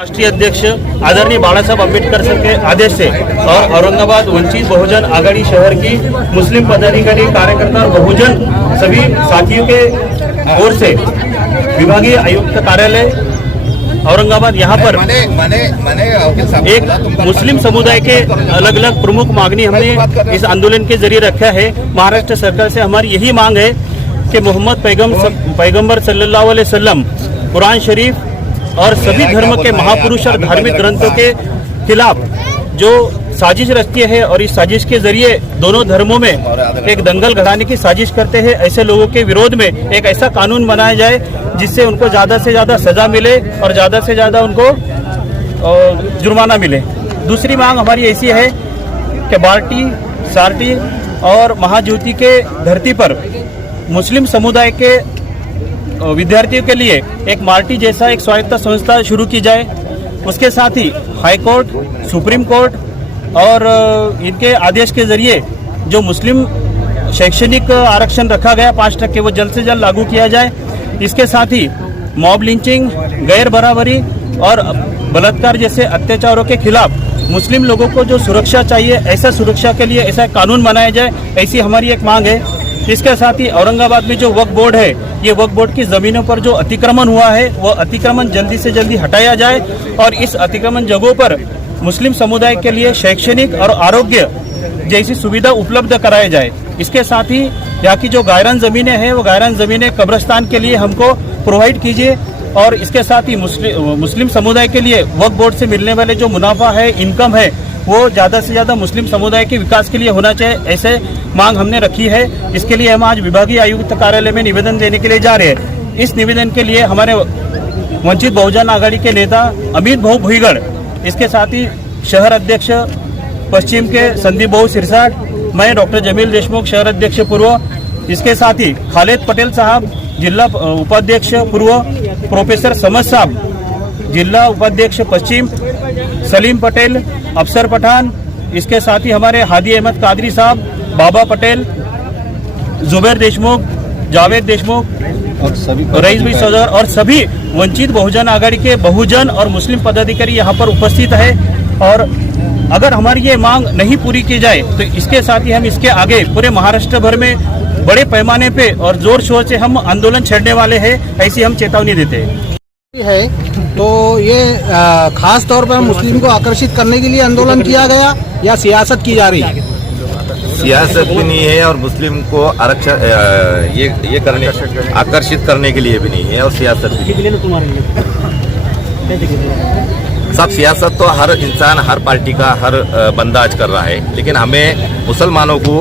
राष्ट्रीय अध्यक्ष आदरणीय बाला साहब अम्बेडकर सर के आदेश से और औरंगाबाद वंचित बहुजन आघाड़ी शहर की मुस्लिम पदाधिकारी कार्यकर्ता और बहुजन सभी साथियों के ओर से विभागीय आयुक्त कार्यालय औरंगाबाद यहाँ पर एक मुस्लिम समुदाय के अलग अलग प्रमुख मांगनी हमने इस आंदोलन के जरिए रखा है। महाराष्ट्र सरकार से हमारी यही मांग है कि मोहम्मद पैगंबर सल्लल्लाहु अलैहि वसल्लम कुरान शरीफ और सभी धर्म के महापुरुष और धार्मिक ग्रंथों के खिलाफ जो साजिश रचती है और इस साजिश के जरिए दोनों धर्मों में एक दंगल घड़ाने की साजिश करते हैं, ऐसे लोगों के विरोध में एक ऐसा कानून बनाया जाए जिससे उनको ज़्यादा से ज़्यादा सजा मिले और ज़्यादा से ज़्यादा उनको जुर्माना मिले। दूसरी मांग हमारी ऐसी है कि बाल्टी सारटी और महाज्योति के धरती पर मुस्लिम समुदाय के विद्यार्थियों के लिए एक मार्टी जैसा एक स्वायत्त संस्था शुरू की जाए। उसके साथ ही हाई कोर्ट, सुप्रीम कोर्ट और इनके आदेश के जरिए जो मुस्लिम शैक्षणिक आरक्षण रखा गया 5% वो जल्द से जल्द लागू किया जाए। इसके साथ ही मॉब लिंचिंग, गैर बराबरी और बलात्कार जैसे अत्याचारों के खिलाफ मुस्लिम लोगों को जो सुरक्षा चाहिए, ऐसा सुरक्षा के लिए ऐसा कानून बनाया जाए, ऐसी हमारी एक मांग है। इसके साथ ही औरंगाबाद में जो वक्फ बोर्ड है, ये वक्फ बोर्ड की जमीनों पर जो अतिक्रमण हुआ है वो अतिक्रमण जल्दी से जल्दी हटाया जाए और इस अतिक्रमण जगहों पर मुस्लिम समुदाय के लिए शैक्षणिक और आरोग्य जैसी सुविधा उपलब्ध कराया जाए। इसके साथ ही यहाँ की जो गायरान ज़मीनें हैं वो गायरान ज़मीनें कब्रिस्तान के लिए हमको प्रोवाइड कीजिए और इसके साथ ही मुस्लिम समुदाय के लिए वक्फ बोर्ड से मिलने वाले जो मुनाफा है, इनकम है, वो ज़्यादा से ज़्यादा मुस्लिम समुदाय के विकास के लिए होना चाहिए, ऐसे मांग हमने रखी है। इसके लिए हम आज विभागीय आयुक्त कार्यालय में निवेदन देने के लिए जा रहे हैं। इस निवेदन के लिए हमारे वंचित बहुजन आघाड़ी के नेता अमित भाऊ भुईगढ़, इसके साथ ही शहर अध्यक्ष पश्चिम के संदीप भाऊ सिरसाट, मैं डॉक्टर जमील देशमुख शहर अध्यक्ष पूर्व, इसके साथ ही खालिद पटेल साहब जिला उपाध्यक्ष पूर्व, प्रोफेसर समद साहब जिला उपाध्यक्ष पश्चिम, सलीम पटेल, अफसर पठान, इसके साथ ही हमारे हादी अहमद कादरी साहब, बाबा पटेल, जुबैर देशमुख, जावेद देशमुख और सभी रईस भाई सदर और सभी वंचित बहुजन आघाड़ी के बहुजन और मुस्लिम पदाधिकारी यहाँ पर उपस्थित है। और अगर हमारी ये मांग नहीं पूरी की जाए तो इसके साथ ही हम इसके आगे पूरे महाराष्ट्र भर में बड़े पैमाने पे और जोर शोर से हम आंदोलन छेड़ने वाले हैं, ऐसी हम चेतावनी देते हैं। तो ये खास तौर पर मुस्लिम को आकर्षित करने के लिए आंदोलन किया गया या सियासत की जा रही है? सियासत भी नहीं है और मुस्लिम को आरक्षण ये करने आकर्षित करने के लिए भी नहीं है और सियासत भी सब सियासत तो हर इंसान, हर पार्टी का हर बंदा आज कर रहा है, लेकिन हमें मुसलमानों को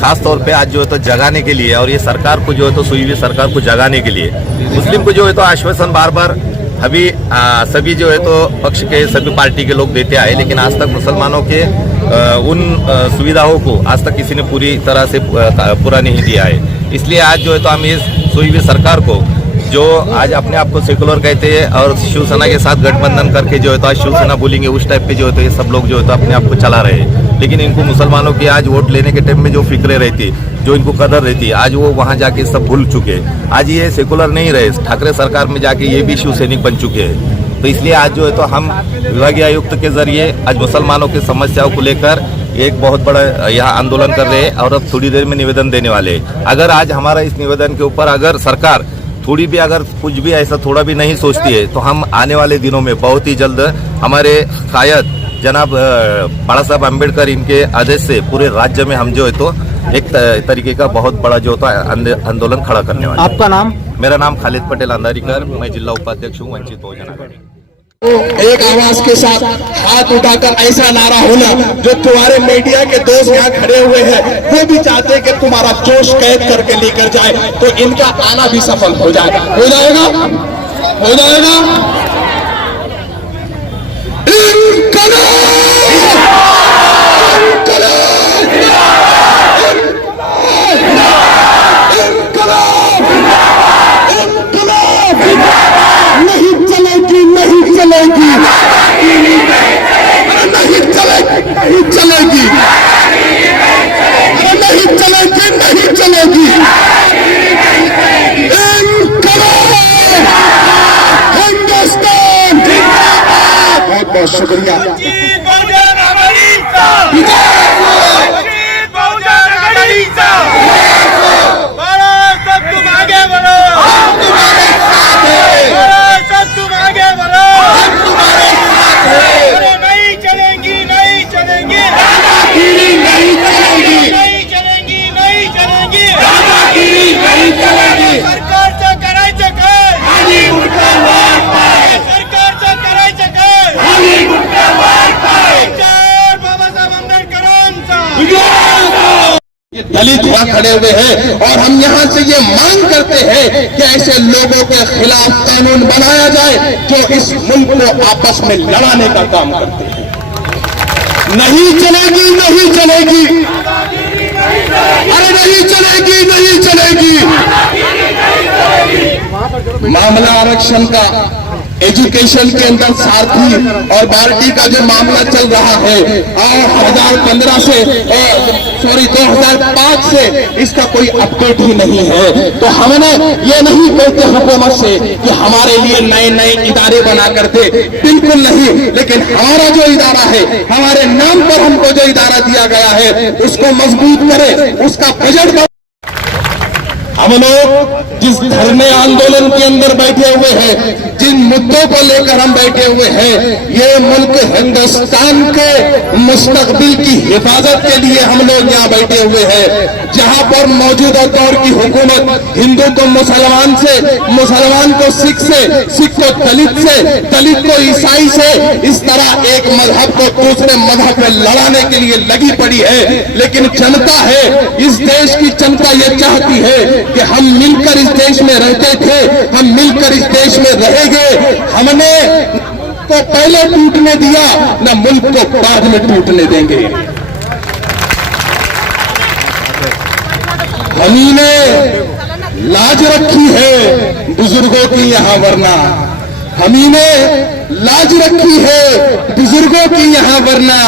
खास तौर पे आज जो है तो जगाने के लिए और ये सरकार को जो है तो सोई हुई सरकार को जगाने के लिए मुस्लिम को जो है तो आश्वासन बार बार अभी सभी जो है तो पक्ष के सभी पार्टी के लोग देते आए, लेकिन आज तक मुसलमानों के उन सुविधाओं को आज तक किसी ने पूरी तरह से पूरा नहीं दिया है। इसलिए आज जो है तो हम इस सोई हुई सरकार को जो आज अपने आप को सेकुलर कहते हैं और शिवसेना के साथ गठबंधन करके जो है तो आज शिवसेना बोलेंगे उस टाइप पे जो है तो ये सब लोग जो है तो अपने आप को चला रहे हैं, लेकिन इनको मुसलमानों की आज वोट लेने के टाइम में जो फिक्रें रहती, जो इनको कदर रहती, आज वो वहाँ जाके सब भूल चुके। आज ये सेकुलर नहीं रहे, ठाकरे सरकार में जाके ये भी शिवसैनिक बन चुके हैं। तो इसलिए आज जो है तो हम विभागीय आयुक्त के जरिए आज मुसलमानों की समस्याओं को लेकर एक बहुत बड़ा यहाँ आंदोलन कर रहे हैं और अब थोड़ी देर में निवेदन देने वाले हैं। अगर आज हमारा इस निवेदन के ऊपर अगर सरकार थोड़ी भी अगर कुछ भी ऐसा थोड़ा भी नहीं सोचती है तो हम आने वाले दिनों में बहुत ही जल्द हमारे कायद जनाब बाला साहब अम्बेडकर इनके आदेश से पूरे राज्य में हम जो है तो एक तरीके का बहुत बड़ा जो होता है आंदोलन खड़ा करने वाले। आपका नाम? मेरा नाम खालिद पटेल अंधारीकर, मैं जिला उपाध्यक्ष हूँ वंचित बहुजन आघाड़ी। एक आवाज के साथ हाथ उठाकर ऐसा नारा होना जो तुम्हारे मीडिया के दोस्त यहाँ खड़े हुए हैं वो भी चाहते हैं कि तुम्हारा जोश कैद करके लेकर जाए, तो इनका आना भी सफल हो जाएगा। हो जाएगा, हो जाएगा। नहीं चलेगी, नहीं चलेगी, नहीं चलेगी, नहीं चलेगी, नहीं चलेगी, नहीं चलेगी। हिंदुस्तान बहुत शुक्रिया। दलित वहां खड़े हुए हैं और हम यहां से ये मांग करते हैं कि ऐसे लोगों के खिलाफ कानून बनाया जाए जो इस मुल्क को आपस में लड़ाने का काम करते हैं। नहीं चलेगी, नहीं चलेगी, अरे नहीं चलेगी, नहीं चलेगी। मामला आरक्षण का, एजुकेशन के अंदर सारथी और बाल्टी का जो मामला चल रहा है 2015 से 2005 से इसका कोई अपडेट ही नहीं है। तो हमने ये नहीं कहते हुकूमत से कि हमारे लिए नए नए इदारे बना कर दे, बिल्कुल नहीं, लेकिन हमारा जो इदारा है, हमारे नाम पर हमको जो इदारा दिया गया है उसको मजबूत करे, उसका बजट। हम लोग जिस धरने आंदोलन के अंदर बैठे हुए हैं, जिन मुद्दों को लेकर हम बैठे हुए हैं, ये मुल्क हिंदुस्तान के मुस्तकबिल की हिफाजत के लिए हम लोग यहाँ बैठे हुए हैं। जहाँ पर मौजूदा दौर की हुकूमत हिंदू को मुसलमान से, मुसलमान को सिख से, सिख को दलित से, दलित को ईसाई से, इस तरह एक मजहब को दूसरे मजहब में लड़ाने के लिए लगी पड़ी है। लेकिन जनता है, इस देश की जनता ये चाहती है कि हम मिलकर इस देश में रहते थे, हम मिलकर इस देश में रहेंगे। हमने को पहले टूटने दिया, न मुल्क को बाद में टूटने देंगे। हमने लाज रखी है बुजुर्गों की यहाँ, वरना हमने लाज रखी है बुजुर्गों की यहाँ, वरना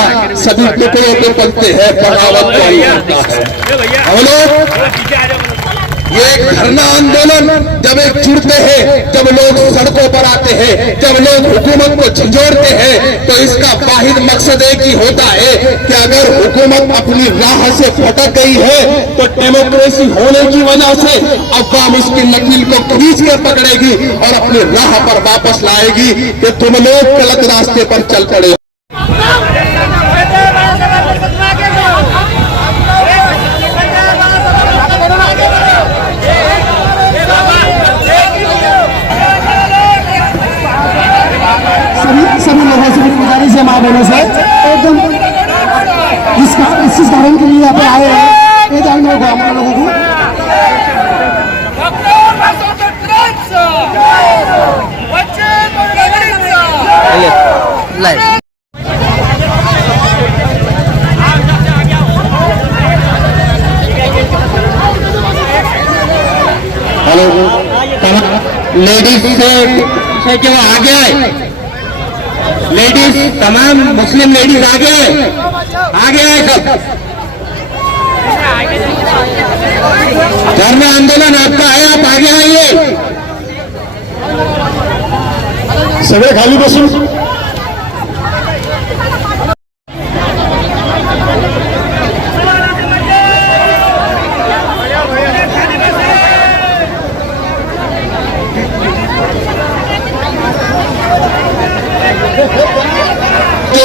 सभी टुकड़ों पे पलते हैं, बगावत कौन करता है। हम लोग ये धरना आंदोलन जब एक जुड़ते हैं, जब लोग सड़कों पर आते हैं, जब लोग हुकूमत को झंझोड़ते हैं, तो इसका वाहिद मकसद एक ही होता है कि अगर हुकूमत अपनी राह से भटक गई है तो डेमोक्रेसी होने की वजह से अवाम इसकी नकील को खींच कर पकड़ेगी और अपनी राह पर वापस लाएगी कि तुम लोग गलत रास्ते पर चल पड़े। सभी लोगों से गुजारिश है, माँ बहनों से एकदम इस कारण के लिए यहाँ पे आए हैं, ये जानने को हमारे लोगों को हेलो, लेडीज से क्यों आगे आए? लेडीज, तमाम मुस्लिम लेडीज आगे आए सब। धरना आंदोलन आपका है, आप आगे आइए। सगळे खाली बसून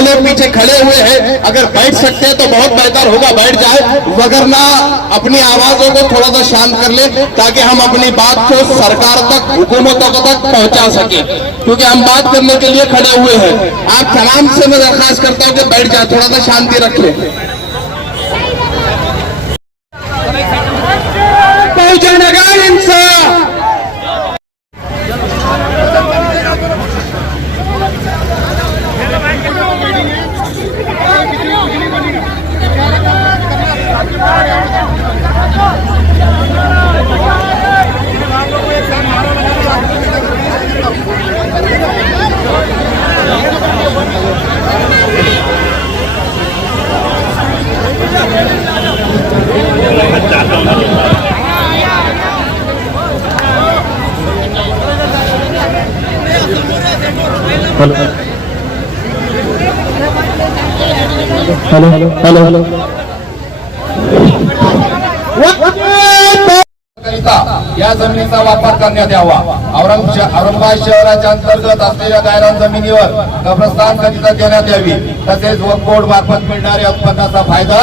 लोग पीछे खड़े हुए हैं, अगर बैठ सकते हैं तो बहुत बेहतर होगा, बैठ जाए, वगरना अपनी आवाजों को थोड़ा सा शांत कर ले ताकि हम अपनी बात को सरकार तक, हुकूमतों तक पहुंचा सके, क्योंकि हम बात करने के लिए खड़े हुए हैं। आप तमाम से मैं दरखास्त करता हूं कि बैठ जाए, थोड़ा सा शांति रख ले। पहुंचानेगा इंसान करिता या जमिनीचा वापर करण्यात यावा. औरंगाबाद शहराच्या अंतर्गत असलेल्या गायरान जमिनीवर कब्रस्तान करिता देण्यात यावी. तसेच वक्फ बोर्ड मार्फत मिळणाऱ्या उत्पन्नाचा फायदा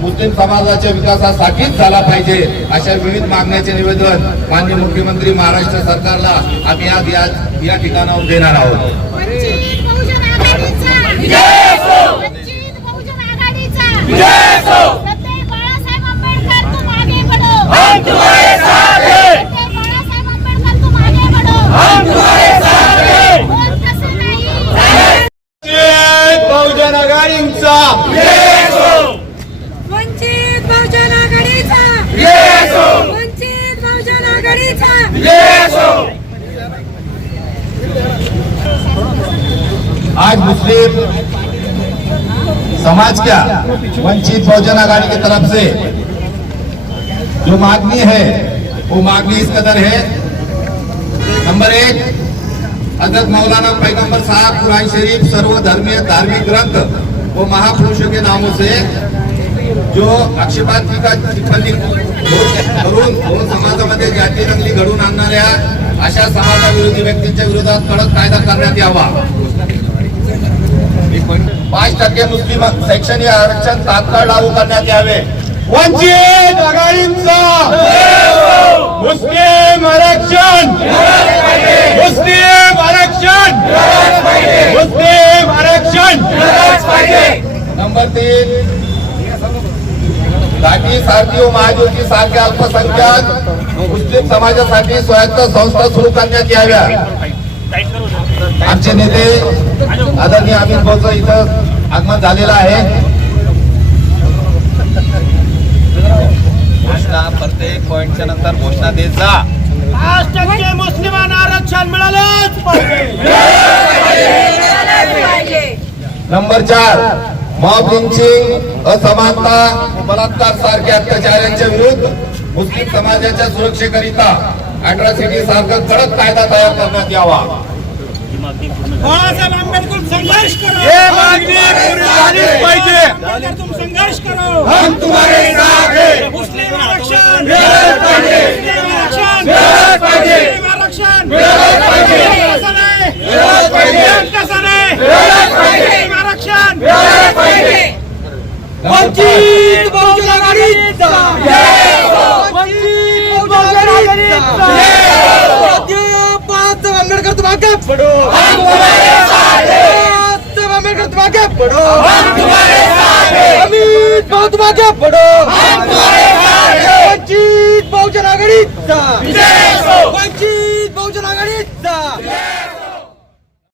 मुस्लिम समाजाच्या विकासासाठीच झाला पाहिजे. अशा विविध मागण्याचे निवेदन माननीय मुख्यमंत्री महाराष्ट्र सरकारला आम्ही आज या ठिकाणाहून देणार आहोत. वंचित बहुजन आघाडीचा विजय असो. वंचित बहुजन आघाडीचा विजय असो. सत्य बाळासाहेब आंबेडकर तुम आगे बढ़ो. हम तुम्हारे साथ हैं. सत्य बाळासाहेब आंबेडकर तुम आगे बढ़ो. हम तुम्हारे साथ हैं. कोण कसं नाही. वंचित बहुजन आघाडीचा विजय असो. वंचित बहुजन आघाडीचा विजय असो. वंचित बहुजन आघाडीचा विजय असो. आज मुस्लिम समाज क्या वंचित बहुजन आघाड़ी की तरफ से जो मांगनी है वो मांगनी इस कदर है. नंबर 1, हजरत मौलाना पैगंबर साहब कुरान शरीफ सर्व धर्मीय धार्मिक ग्रंथ वो महापुरुषों के नामों से जो आक्षेपार्थ का टिप्पणी करून समाजामध्ये जाती रंगली घडून आणणाऱ्या अशा समाजाविरोधी व्यक्तींच्या विरोधात कडक कायदा करण्यात यावा. 5% मुस्लिम शैक्षणिक आरक्षण तात्काळ लागू करण्यात यावे. वंचित आघाडीचा मुस्लिम आरक्षण मुस्लिम आरक्षण मुस्लिम आरक्षण. नंबर 3, घाटी सारथी व महाज्योती सारख्या अल्पसंख्याक मुस्लिम समाजासाठी स्वायत्त संस्था सुरू करण्यात याव्या. आमचे नेते आदरणीय अमित भाऊचं इथं आगमन झालेलं आहे. घोषणा प्रत्येक पॉइंटच्या नंतर घोषणा देत जा. 5% मुस्लिमांना आरक्षण मिळालंच पाहिजे. नंबर 4, मॉब लिंचिंग, असमानता, बलात्कार सारख्या अत्याचारांच्या विरुद्ध मुस्लिम समाजाच्या सुरक्षेकरिता अॅट्रॉसिटी सारखा कडक कायदा तयार करण्यात यावा. बाळासाहेब आंबेडकर संघर्ष करो. ये मागणी पूरी झालीच पाहिजे. तुम संघर्ष करो. हम तुम्हारे साथ हैं. मुस्लिम आरक्षण मिळालंच पाहिजे. मुस्लिम आरक्षण मिळालंच पाहिजे. मुस्लिम आरक्षण मिळालंच पाहिजे. कसं नाही. मिळालंच पाहिजे. कसं नाही. मिळालंच पाहिजे. मुस्लिम आरक्षण मिळालंच पाहिजे. वंचित बहुजन आघाडीचा वंचित बहुजन आघाडीचा बाळासाहेब आंबेडकर तुम आगे बढ़ो. हम तुम्हारे साथ हैं. बाळासाहेब आंबेडकर तुम आगे बढ़ो. हम तुम्हारे साथ हैं. अमित भाऊ तुम आगे बढ़ो. हम तुम्हारे